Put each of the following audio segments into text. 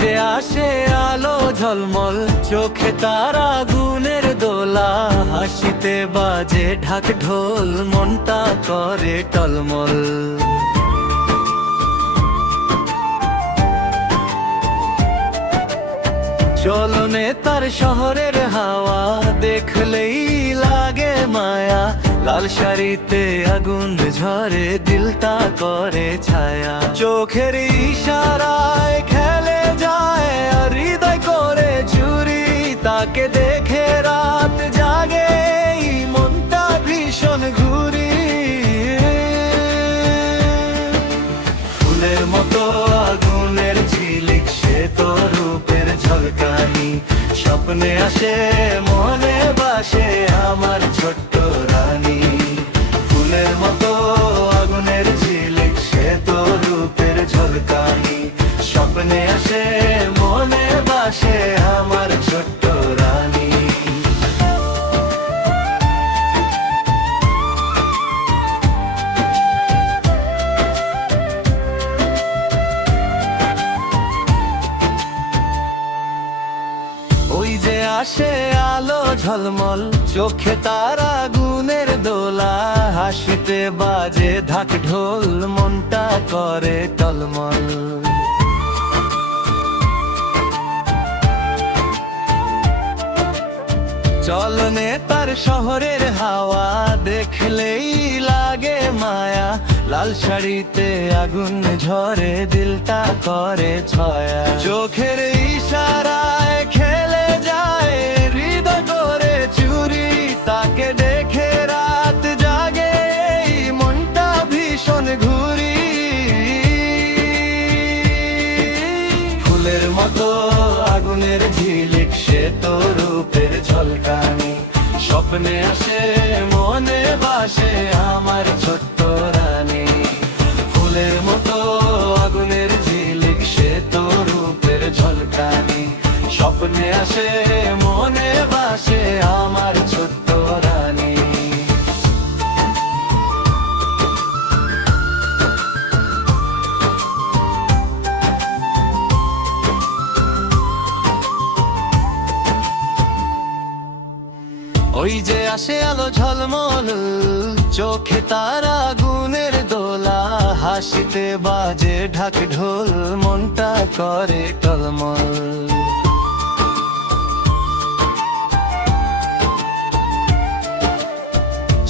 যে আসে আলো ঝলমল, চোখে তার আগুনের দোলা, হাসিতে বাজে ঢাক ঢোল, মনটা করে টলমল। চলনে তার শহরের হাওয়া, দেখলেই লাগে মায়া, লাল শাড়িতে আগুন ঝরে, দিলটা করে ছায়া। চোখের ইশারায় খেলে যায় আর হৃদয় করে চুরি, তাকে দেখে রাত জাগে, এই মনটা ভীষণ ঘুরি। ফুলের মতো আগুনের ঝিলিক, সে তো রূপের ঝলকানি, স্বপ্নে আসে মনে বাসে আমার ছোট্ট রানী। ফুলের মতো আগুনের ঝিলিক, সে তো রূপের ঝলকানি, স্বপ্নে আসে মনে বাসে আমার ছোট্ট রানী। ওই যে আসে আলো ঝলমল, চোখে তার আগুনের দোলা, হাসিতে বাজে ঢাক ঢোল, মনটা করে টলমল। চলনে তার শহরের হাওয়া, দেখলেই লাগে মায়া, লাল শাড়িতে আগুন ঝরে, দিলটা করে ছয়া। চোখের ইশারায় খেলে যায় হৃদয় করে চুরি, তাকে দেখে রাত জাগে, এই মনটা ভীষণ ঘুরি। ফুলের মতো আগুনের ঝিলিক, সে তো রূপের ঝলকানি, স্বপ্নে আসে মনে বাসে আমার ছোট্ট রানী। ফুলের মতো আগুনের ঝিলিক, সে তো রূপের ঝলকানি, স্বপ্নে আসে মনে বাসে আমার ছোট্ট রানী। ওই যে আসে আলো ঝলমল, চোখে তার আগুনের দোলা, হাসিতে বাজে ঢাক ঢোল, মনটা করে টলমল।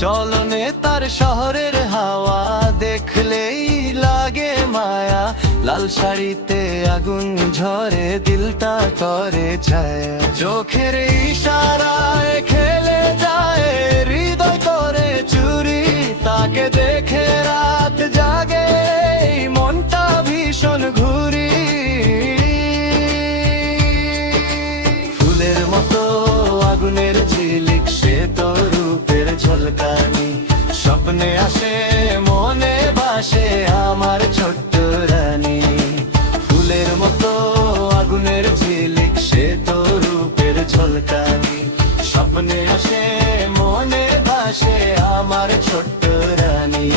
চলনে তার শহরের হাওয়া, দেখলেই লাগে মায়া, লাল শাড়িতে আগুন ঝরে, দিলটা করে ছায়া। চোখের ইশারায় খেলে যায় হৃদয় করে চুরি, তাকে দেখে রাত জাগে, এই মনটা ভীষণ ঘুরি। ফুলের মতো আগুনের ঝিলিক, সে তো রূপের ঝলকানি, স্বপ্নে আসে মনে বাসে আমার ছোট্ট রানী। ফুলের মতো আগুনের ঝিলিক, সে তো রূপের ঝলকানি, স্বপ্নে আসে মনে বাসে আমার ছোট্ট রানী।